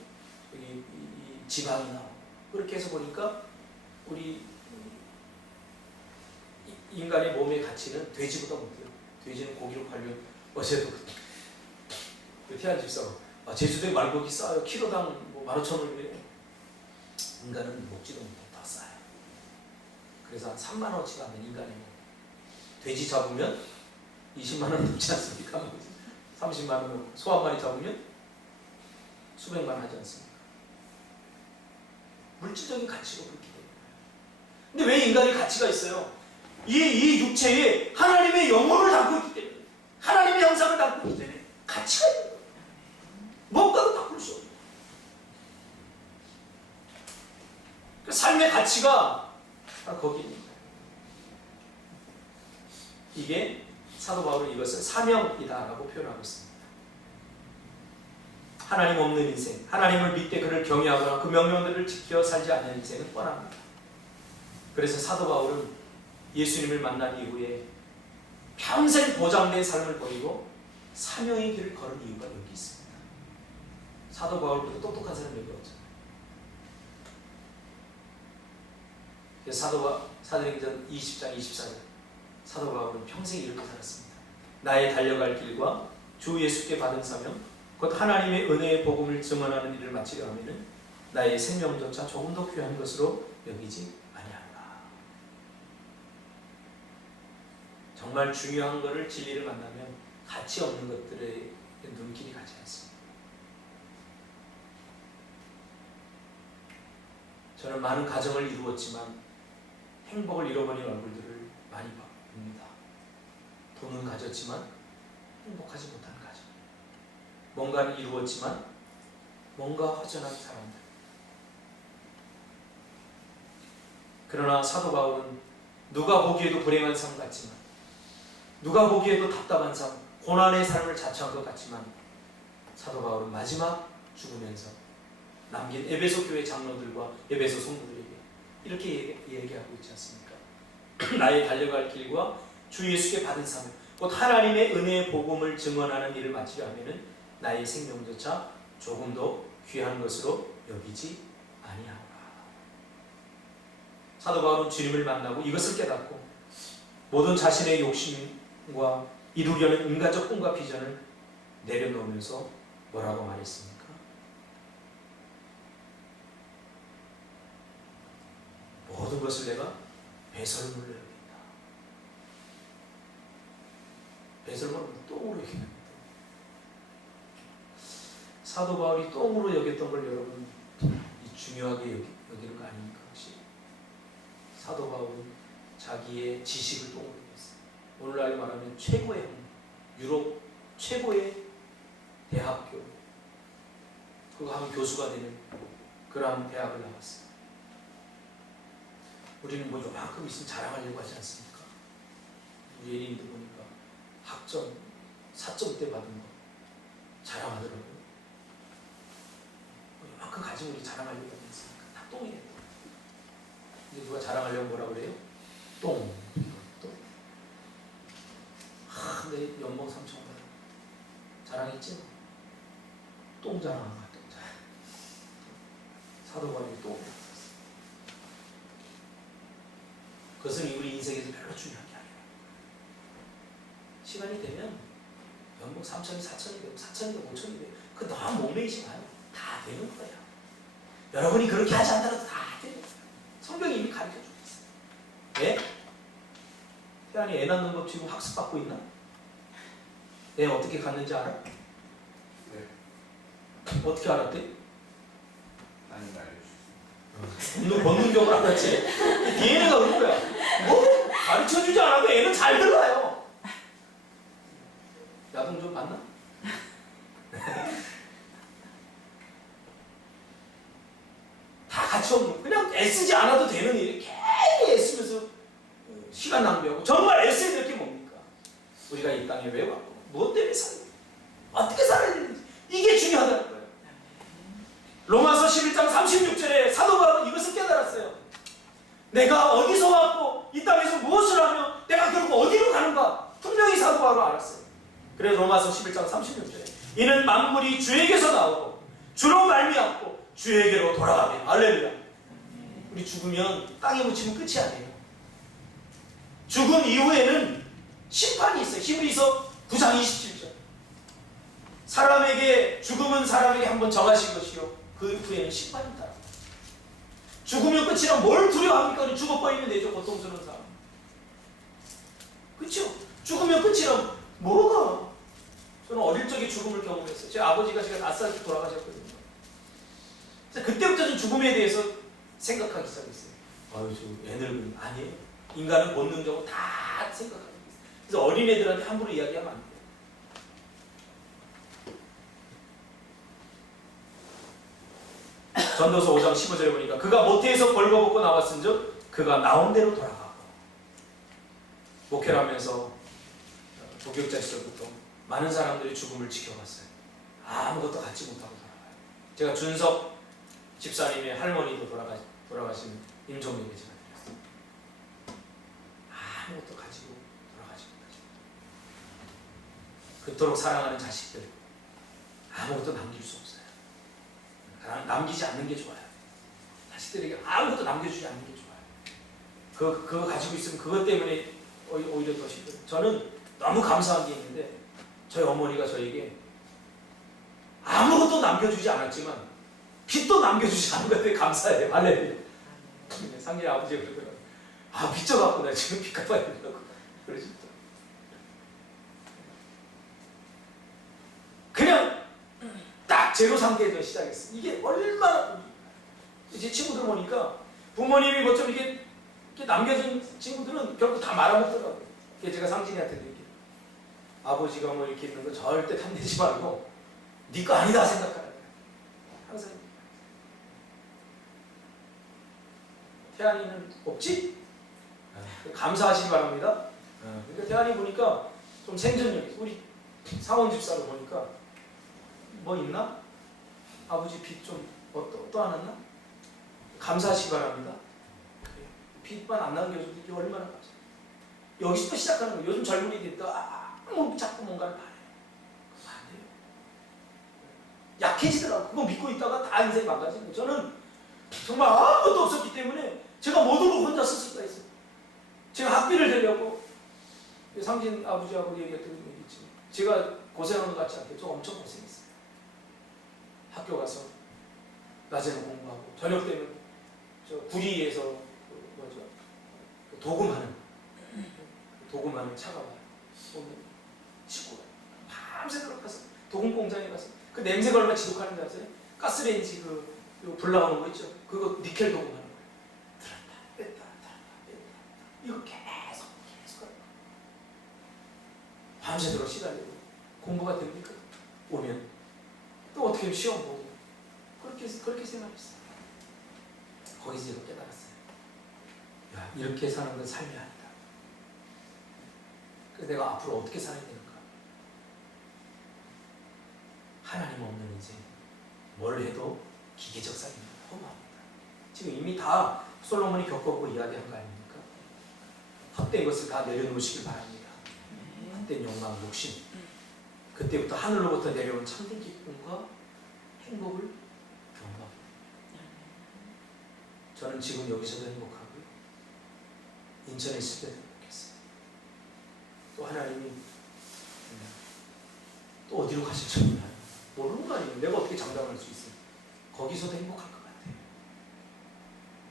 여기 이 지방이 나오고, 그렇게 해서 보니까 우리 인간의 몸의 가치는 돼지보다 못해요. 돼지는 고기를 팔면 어제도 그 태안 집사가 제주도에 말고기 싸요. 키로당 뭐 15,000원이래요. 인간은 먹지도 못해. 더 싸요. 그래서 한 3만 원치가 하면 인간이 뭐 돼지 잡으면 20만 원 넘지 않습니까? 30만 원 소 한 마리 잡으면 수백만 원 하지 않습니까? 물질적인 가치가 그렇게 돼요. 근데 왜 인간이 가치가 있어요? 이 육체에 하나님의 영혼을 담고 있기 때문에, 하나님의 형상을 담고 있기 때문에 가치가 있는 거예요. 뭔가도 바꿀 수 없어요. 그 삶의 가치가 바로 거기 있는 거예요. 이게 사도 바울은 이것을 사명이다라고 표현하고 있습니다. 하나님 없는 인생, 하나님을 믿되 그를 경외하거나 그 명령들을 지켜 살지 않는 인생은 뻔합니다. 그래서 사도 바울은 예수님을 만난 이후에 평생 보장된 삶을 버리고 사명의 길을 걸은 이유가 여기 있습니다. 사도 바울보다 똑똑한 사람이 여기 없잖아요. 사도행전 20장 24절 사도 바울은 평생 이렇게 살았습니다. 나의 달려갈 길과 주 예수께 받은 사명 곧 하나님의 은혜의 복음을 증언하는 일을 마치려 하면은 나의 생명조차 조금 더 귀한 것으로 여기지 아니하노라. 정말 중요한 것을 진리를 만나면 가치 없는 것들의 눈길이 가지 않습니다. 저는 많은 가정을 이루었지만 행복을 잃어버린 얼굴들을 많이 봅니다. 돈은 가졌지만 행복하지 못한 가정. 뭔가를 이루었지만 뭔가 허전한 사람들. 그러나 사도 바울은 누가 보기에도 불행한 삶 같지만, 누가 보기에도 답답한 삶, 고난의 삶을 자처한 것 같지만, 사도 바울은 마지막 죽으면서 남긴 에베소 교회 장로들과 에베소 성도들에게 이렇게 얘기하고 있지 않습니까? 나의 달려갈 길과 주 예수께 받은 사명, 곧 하나님의 은혜의 복음을 증언하는 일을 마치려 하면은 나의 생명조차 조금 더 귀한 것으로 여기지 아니하노라. 사도 바울은 주님을 만나고 이것을 깨닫고 모든 자신의 욕심과 이루려는 인간적 꿈과 비전을 내려놓으면서 뭐라고 말했습니까? 모든 것을 내가 배설물로 여긴다. 배설물은 똥으로 여긴다. 사도 바울이 똥으로 여겼던 걸 여러분 중요하게 여기는 거 아닙니까? 혹시? 사도 바울은 자기의 지식을 똥으로 여겼어요. 오늘날 말하면 최고의 유럽 최고의 대학교 그거 하면 교수가 되는 그러한 대학을 나왔어요. 우리는 뭐 요만큼 있으면 자랑하려고 하지 않습니까? 예린이도 보니까 학점 4점대 받은 거 자랑하더라고요. 요만큼 가지고 우리 자랑하려고 하지 않습니까? 다 똥이에요. 근데 누가 자랑하려면 뭐라 그래요? 똥. 내 연봉 3,000원 자랑했지? 똥 자랑한 거야, 똥 자랑. 사도 바울이 똥. 그것은 우리 인생에서 별로 중요한 게 아니에요. 시간이 되면 연봉 3,000이 4,000이 되고 4,000이 되고 5,000이 되고 그 너무 목매이지 마요. 다 되는 거야. 여러분이 그렇게 하지 않더라도 다 되는 거야. 성경이 이미 가르쳐주고 있어요. 네? 태안이 애 낳는 법 지금 학습받고 있나? 애 어떻게 갔는지 알아? 네. 어떻게 알았대? 아니 알려주세요. 너 본능적으로 알았지? DNA가 그런 거야. 뭐 가르쳐주지 않아도 애는 잘 들어요. 야동 좀 맞나? 다 같이 없는 그냥 애쓰지 않아도 되는 일이 괜히 애쓰면서 시간 낭비하고 정말 애써야 될 게 뭡니까? 우리가 이 땅에 왜 왔고 무엇 때문에 사는 어떻게 살아야 되는지 이게 중요하다는 거예요. 로마서 11장 36절에 사도 바울은 이것을 깨달았어요. 내가 어디서 왔고 이 땅에서 무엇을 하며 내가 결국 어디로 가는가 분명히 사도 바울은 알았어요. 그래서 로마서 11장 36절에 이는 만물이 주에게서 나오고 주로 말미암고 주에게로 돌아가게. 할렐루야. 우리 죽으면 땅에 묻히면 끝이 아니에요. 죽음 이후에는 심판이 있어요. 히브리서 9장 27절. 사람에게 죽음은 사람에게 한번 정하신 것이요 그 후에는 심판이 따라. 죽으면 끝이라 뭘 두려워합니까? 죽어버리면 되죠. 고통스러운 사람. 그렇죠? 죽으면 끝이라 뭐가? 저는 어릴 적에 죽음을 경험했어요. 제 아버지가 제가 5살 때 돌아가셨거든요. 그래서 그때부터 좀 죽음에 대해서 생각하기 시작했어요. 아유, 저 애늙은 아니에요. 인간은 본능적으로 다 생각하고 있어요. 그래서 어린애들한테 함부로 이야기하면 안 돼요. 전도서 5장 15절에 보니까 그가 모태에서 벌거벗고 나왔은즉 그가 나온 대로 돌아가고. 목회를 하면서 목욕자 시절부터 많은 사람들이 죽음을 지켜봤어요. 아무것도 갖지 못하고 돌아가요. 제가 준석 집사님의 할머니도 돌아가신 임종에게 제가 드렸어요. 아무것도 가지고 돌아가지 못하죠. 그토록 사랑하는 자식들 아무것도 남길 수 없어요. 남기지 않는 게 좋아요. 자식들에게 아무것도 남겨주지 않는 게 좋아요. 그거 가지고 있으면 그것 때문에 오히려 더 힘들어요. 저는 너무 감사한 게 있는데 저희 어머니가 저에게 아무것도 남겨주지 않았지만 빚도 남겨주지 않은 것에 감사해요. 할렐루야. 상진이 아버지가 그러더라고요. 아, 빚져갖고 나 지금 빚 갚아야 된다고 그러시죠. 그냥 딱 제로 상태에서 시작했어요. 이게 얼마나 제 친구들 보니까 부모님이 뭐 좀 이렇게 남겨준 친구들은 결국 다 말아먹더라고요. 제가 상진이한테도 얘기해요. 아버지가 뭐 이렇게 있는 거 절대 탐내지 말고 네 거 아니다 생각하라. 항상 태안이는 없지? 감사하시기 바랍니다. 그러니까 태안이 보니까 좀 생존력이 우리 상원 집사로 보니까 뭐 있나? 아버지 빚 좀 또 안 왔나? 감사하시기 바랍니다. 빚만 안 남겨줘도 이게 얼마나 감사. 여기서부터 시작하는 거예요. 요즘 젊은이들이 또 자꾸 뭔가를 바래요. 그거 안 돼요. 약해지더라고. 그거 믿고 있다가 다 인생 망가지는 거예요. 저는 정말 아무것도 없었기 때문에 제가 모든 걸 혼자 쓸 수가 있어요. 제가 학비를 대려고 상진 아버지하고 얘기했던 적이 있지. 제가 고생하는 것 같지 않게 저 엄청 고생했어요. 학교 가서 낮에는 공부하고 저녁 때는 저 구리에서 도금하는 차가 와요. 싣고 가요. 밤새도록 가서 도금 공장에 가서 그 냄새가 얼마나 지독하는지 아세요? 가스레인지 불 나오는 거 있죠? 그거 니켈 도금하는 거예요. 들었다 뺐다 이거 계속 가요. 밤새도록 시달리고 공부가 됩니까? 오면 또 어떻게 시험 보고 그렇게 생각했어요. 거기서 제가 깨달았어요. 야, 이렇게 사는 건 삶이 아니다. 그래서 내가 앞으로 어떻게 살아야 되는가? 하나님 없는 인생 뭘 해도 기계적 삶입니다. 허무합니다. 지금 이미 다 솔로몬이 겪어보고 이야기한 거 아닙니까? 헛된 것을 다 내려놓으시길 바랍니다. 헛된 욕망, 욕심. 그때부터 하늘로부터 내려온 참된 기쁨과 행복을 경험합니다. 저는 지금 여기서도 행복하고요. 인천에 있을 때도 행복했어요. 또 하나님이 또 어디로 가실지 몰라요. 모르는 거 아니에요. 내가 어떻게 장담할 수 있어요. 거기서도 행복할 것 같아요.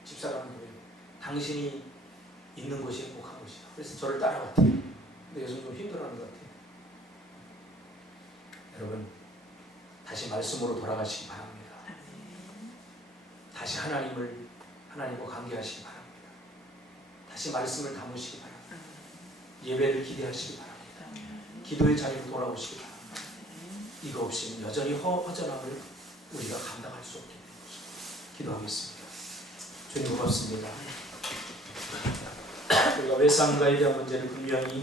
집사람은 그래요. 당신이 있는 곳이 행복한 곳이야. 그래서 저를 따라왔대요. 근데 요즘 좀 힘들어하는 것 같아요. 여러분, 다시 말씀으로 돌아가시기 바랍니다. 다시 하나님과 관계하시기 바랍니다. 다시 말씀을 담으시기 바랍니다. 예배를 기대하시기 바랍니다. 기도의 자리로 돌아오시기 바랍니다. 이거 없이는 여전히 허전함을 우리가 감당할 수 없게 되는 것입니다. 기도하겠습니다. 주님 고맙습니다. 우리가 외상가에 대한 문제를 분명히